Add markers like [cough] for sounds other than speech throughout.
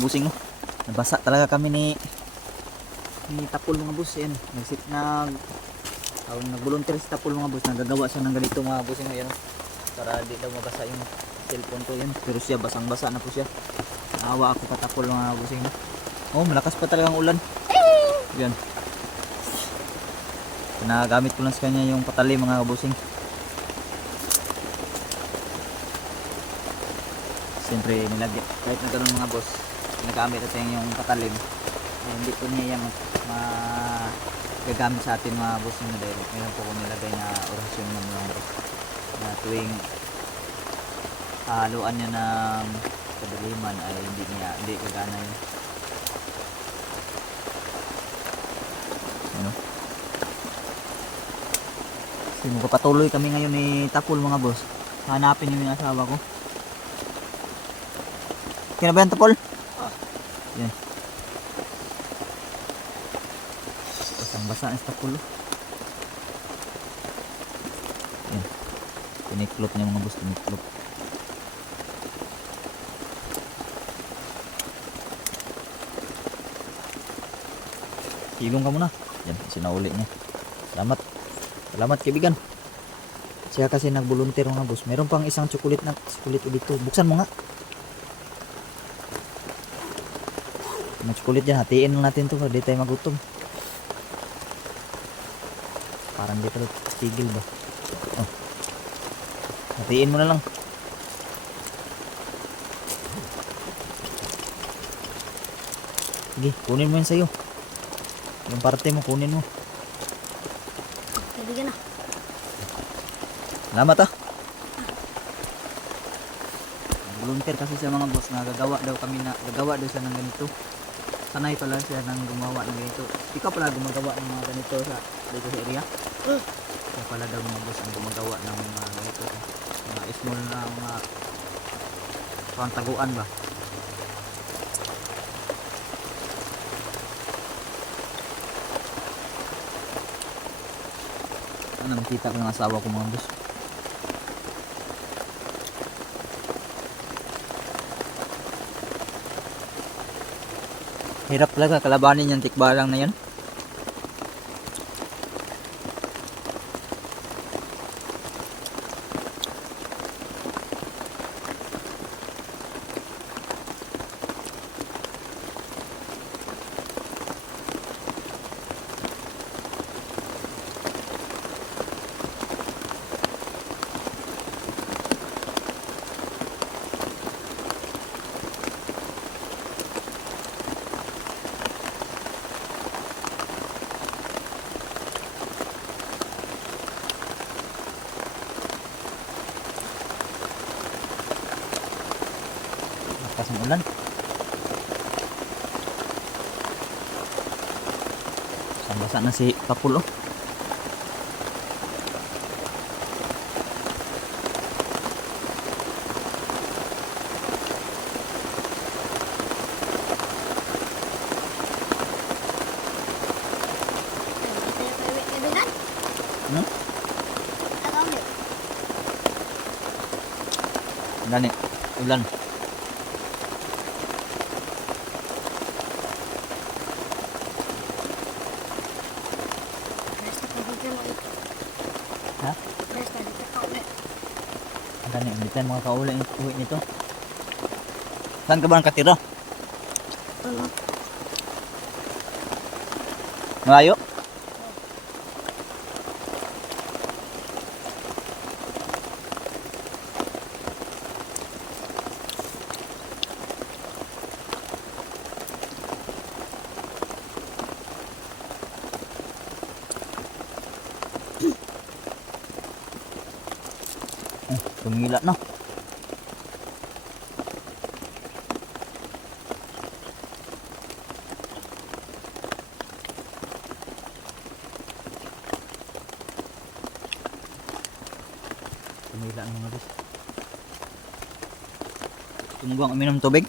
busing no. Nabasa talaga kami ni ni Tapol mga boss. Yan. Nagsit nag tawag nag-volunteer si Tapol mga boss. Nagagawa siya ng ganito mga busing no. Yan? Para di daw mabasa yung cellphone ko yan. Pero siya basang-basa na po siya. Naawa ako pa Tapol mga busing. Oh, malakas pa talagang ulan. Yan. Nagamit ko lang sa kanya yung patali mga kabusing. Siyempre nilagyan. Kahit na ganun mga boss, nagamit natin yung patalim. Eh, hindi po niya yan ma gagamit sa atin mga boss na dahil meron po ko nilagay na orasyon ng mga na tuwing haluan niya ng kadaliman ay hindi niya hindi gagana yun. Ano? Kasi magpapatuloy kami ngayon ni Tapul mga boss. Hanapin yung asawa ko. Kaya ba yan Tapul? Yan basang basa na si Tapul oh. yan tiniklop niya mga boss tiniklop Hilong ka muna. Yan, sinauli niya. Salamat. Salamat kaibigan. Siya kasi nag-volunteer mga boss. Meron pang isang chocolate na chocolate dito. Buksan mo nga. May chocolate yan. Hatiin lang natin to para di tayo magutom. Parang di pa tigil ba. Oh. Hatiin mo na lang. Sige, kunin mo yun sa'yo. Yung parte mo, kunin mo. Kaibigan na. Salamat ah. Volunteer kasi siya mga boss, nagagawa daw kami na, gagawa daw siya ng ganito. Sanay pala siya ng gumawa ng ganito. Ikaw pala gumagawa ng mga ganito sa dito sa area? Mm. Ikaw pala daw mga boss ang gumagawa ng mga ganito. Mga small na mga pantaguan ba? Ano nakita ko ng asawa ko mga boss? Hirap talaga kalabanin yung tikbalang na yan. Lakas ng ulan. Basa na si Kapulo. Hmm? Ulit? Gani, ulan. Hindi tayo mga kaulan yung uwi nito. Saan ka ba nakatira? Ano? Malayo? Eh, tumila na. Tumila ang mga guys. Tungguang uminom tubig.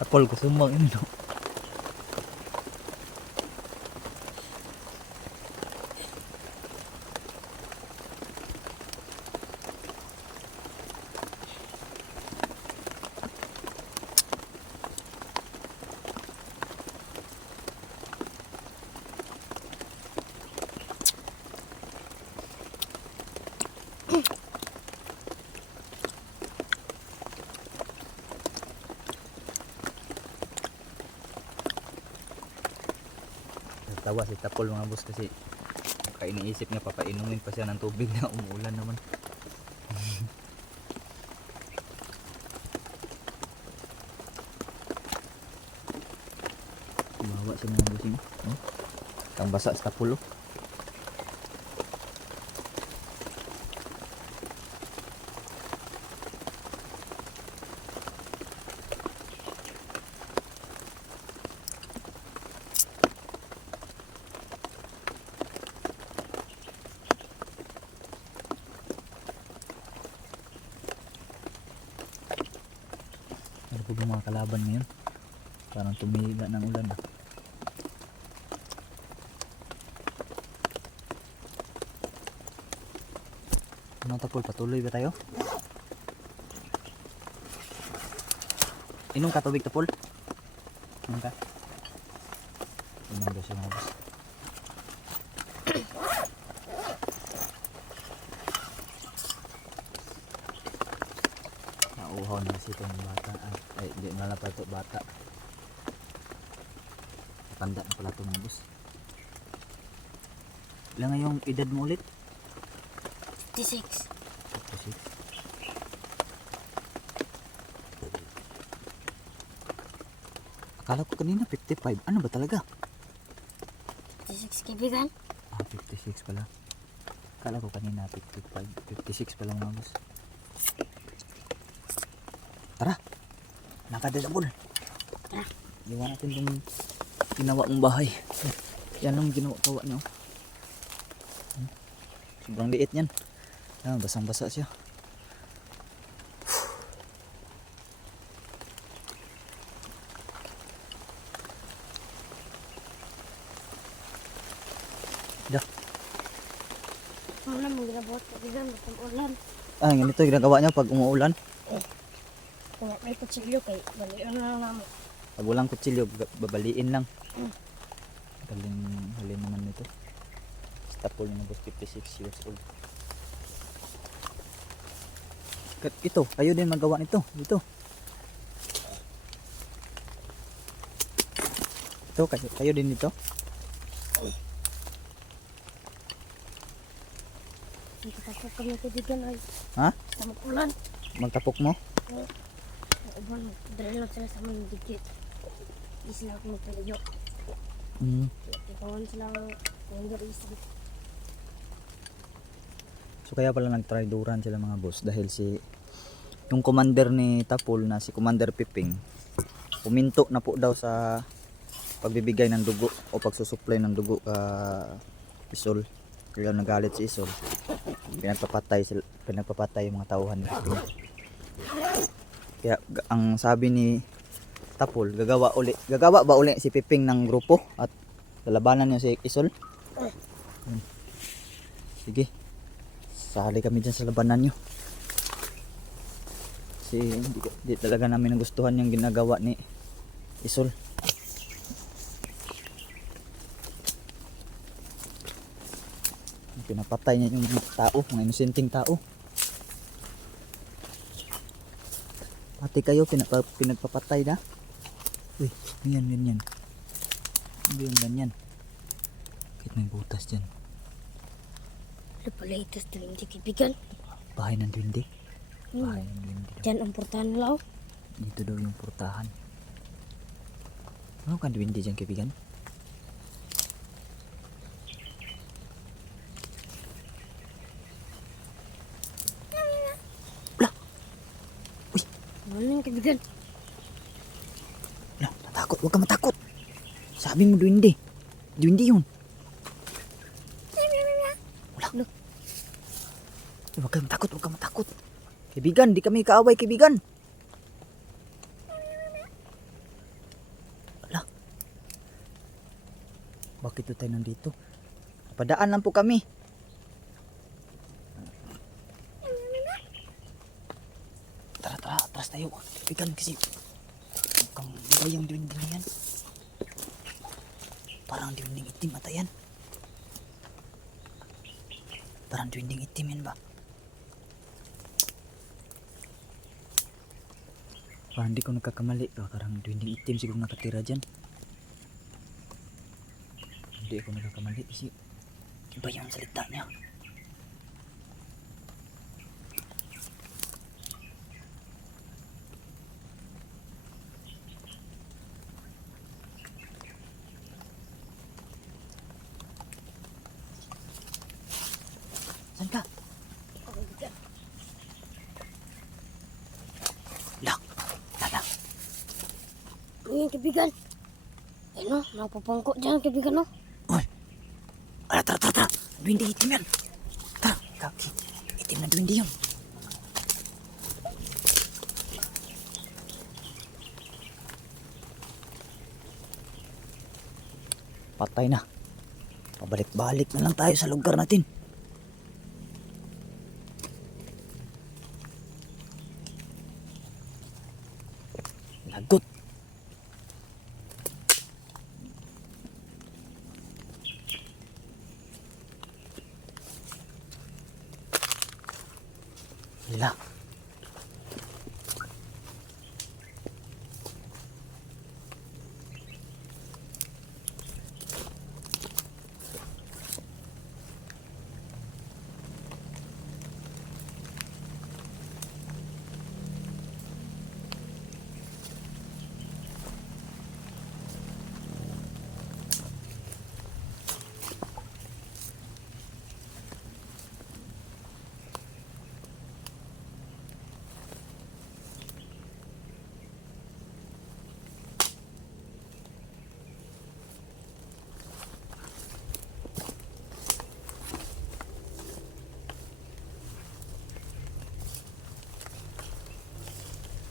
Apol ko sumang inom. Natawa si Tapol mga boss kasi baka iniisip niya papainumin pa siya ng tubig na umuulan naman. [laughs] Bawa siya mga bossing. Oh. Kang basa sa Tapol oh. Mga kalaban ngayon? Parang tumila ng ulan. ah. Ano tapol, patuloy ba tayo? Inom ka tubig tapol? Inom ka? Inom daw siya mga boss. Nauuhaw na si itong bata. Ay, ay di na lang pa ito bata. Tanda na pala ito mga boss. Ilan nga yung edad mo ulit? 56. Kasi Akala ko kanina 55. Ano ba talaga? 56 kaibigan. Ah, 56 pala. Akala ko kanina 55. 56 pala mga boss. Tara. Nakadasabol. Tara. Iwan natin itong ginawa mong bahay. Yan ang ginawa kawa niyo. Hmm. Sobrang liit yan. Ah, basang-basa siya. Wala mo ginabot kaibigan. Matang ulan. Ah, ganito yung ginagawa niya pag umuulan. Kaya may kutsilyo kay balian na lang namin. Pag walang kutsilyo, ba- babaliin lang. Mm. Galing, halin naman nito. Stapol na boss, 56 years old. Kat- Ito, kayo din magawa nito. Dito. Ito, kayo, kayo din dito. Nagkakasok kami kaibigan ay Ha? sa ulan. Magtapok mo. Uban, dahil lang sila sa mga dikit. Di sila ako magpalayo. Mm. Ikawan sila ang dari isip. So kaya pala nag-try duran sila mga boss dahil si yung commander ni Tapol na si Commander Piping puminto na po daw sa pagbibigay ng dugo o pagsusupply ng dugo ka Isol. Kaya nagalit si Isol. Pinagpapatay sila, pinagpapatay yung mga tauhan nila. Kaya ang sabi ni Tapol, gagawa uli, gagawa ba uli si Piping ng grupo at lalabanan niya si Isol? Sige. Sali kami dyan sa labanan nyo. Kasi hindi, hindi talaga namin nagustuhan yung ginagawa ni Isol. Pinapatay niya yung mga tao, mga inosenteng tao. Pati kayo pinapa, pinagpapatay na. Uy, yan, yan, yan. Hindi yung ganyan. Kahit may butas dyan. Ano pala itas din hindi kaibigan? Bahay ng duwende. Hmm. Bahay ng duwende. daw. Diyan ang portahan nila oh. Dito daw yung portahan. Ano kan duwende dyan kaibigan? Kaibigan? Wala, matakot. Huwag ka matakot. Sabi mo duwende. Duwende yun. Wala. Look. Huwag ka matakot. Huwag ka matakot. Kaibigan, di kami kaaway kaibigan. Wala. Bakit tayo nandito? Padaan lang po kami. Tara, tara, atras tayo. Kaibigan kasi mukhang iba yung duwende na yan. Parang duwendeng itim ata yan. Parang duwendeng itim yan ba? Parang hindi ko nagkakamali. Ah, Parang duwendeng itim siguro nakatira dyan. Hindi di ako nagkakamali kasi iba yung salita niya. Saan ka? Kaibigan. Lak! Lala! Kaibigan? Ano? Napapangko dyan kaibigan no? Oy! Ala, tara, tara, tara! Duwindi, itim yan! Tara, kaki. Itim na duwindi yun. Patay na. Pabalik-balik na lang tayo sa lugar natin. Lagot. Wala.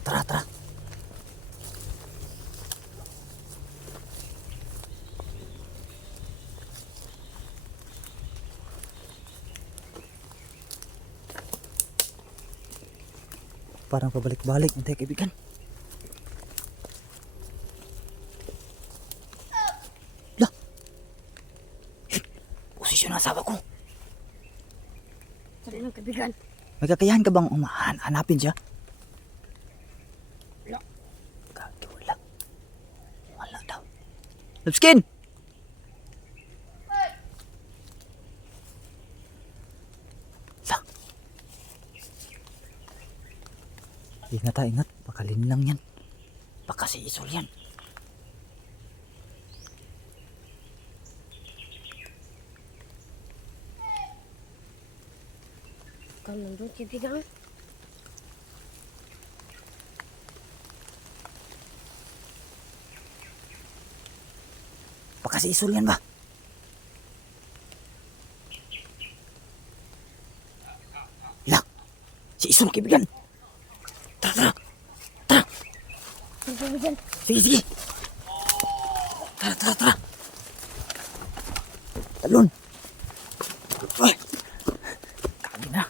Tara, tara. Parang pabalik-balik ng tayo kaibigan. Lah! Posisyon ng asawa ko. Sorry lang kaibigan. May kakayahan ka bang umahan? Hanapin siya? Wala. Wala. Wala daw. Lupskin! Ingat ha, ingat. Pakalin lang yan. Baka si Isol yan. Ikaw nandun kaibigan. Baka si Isol yan ba? La. Si Isol, kaibigan. Kaibigan. Sige, sige. Tara, tara, tara. Talon. Ay. Kami na.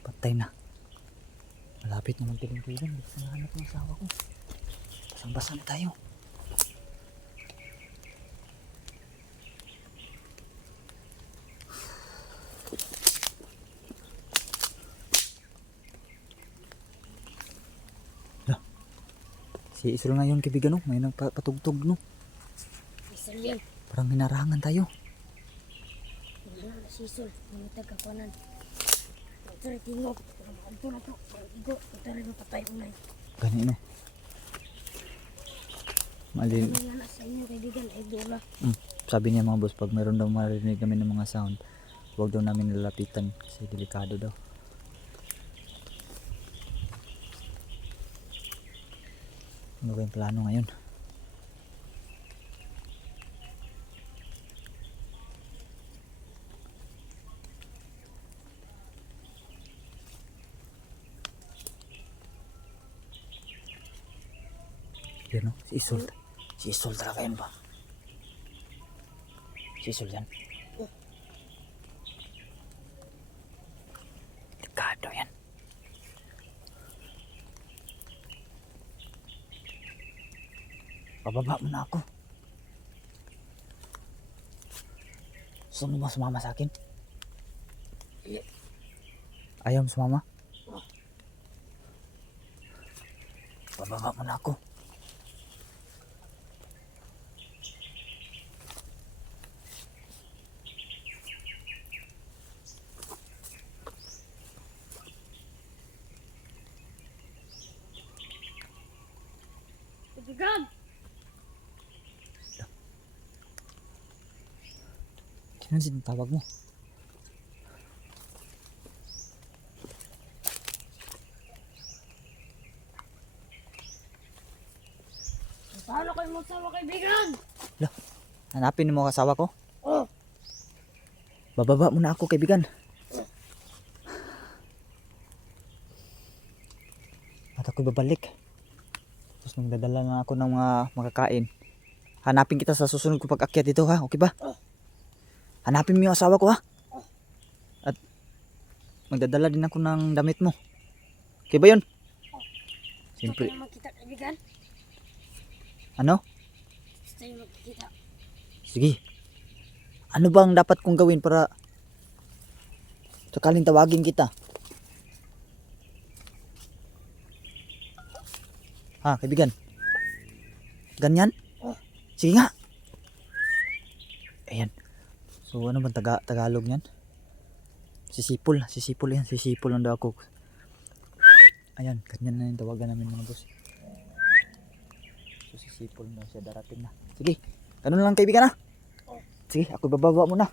Patay na. Malapit naman tiling-tiling. Hindi ko nahanap ng asawa ko. Basang-basa na tayo. Si Isol ngayon kaibigan no, may nagpatugtog no. Isol yan. Parang hinarangan tayo. Na si Isol. Mga tagapanan. Ito rin tingog. Ito na to. Igo. Ito rin patay unay. Gani no. Ano na sa inyo kaibigan. Ay dola. Mm, sabi niya mga boss, pag meron daw marinig kami ng mga sound, huwag daw namin lalapitan kasi delikado daw. Ano ba yung plano ngayon? Yan o, si Isol. Si Isol talaga yan ba? Si Isol yan. Pababa mo na ako. Gusto mo ba sumama sa akin? Hindi. Ayaw mo sumama? Oh. Bababa mo na ako. Kaibigan! Sino sin tawag mo? Paano kayo magsawa kaibigan? Hanapin mo ang asawa ko? Oh, Bababa muna ako, kaibigan. At ako'y babalik. Tapos nang dadala na ako ng mga makakain. Hanapin kita sa susunod ko pag-akyat dito ha, okay ba? Hanapin mo yung asawa ko ha. At magdadala din ako ng damit mo. Okay ba yun? gusto Siyempre, tayo magkita kaibigan? ano? Gusto magkita. Sige. Ano bang dapat kong gawin para sakaling tawagin kita? Ha, kaibigan? Ganyan? Oh. Sige nga. Ayan. So ano bang taga Tagalog niyan? Sisipol, sisipol yan, sisipol lang daw ako. Ayan, ganyan na yung tawagan namin mga boss. So sisipol na siya darating na. Sige, ganun lang kaibigan ha. Sige, ako bababa muna.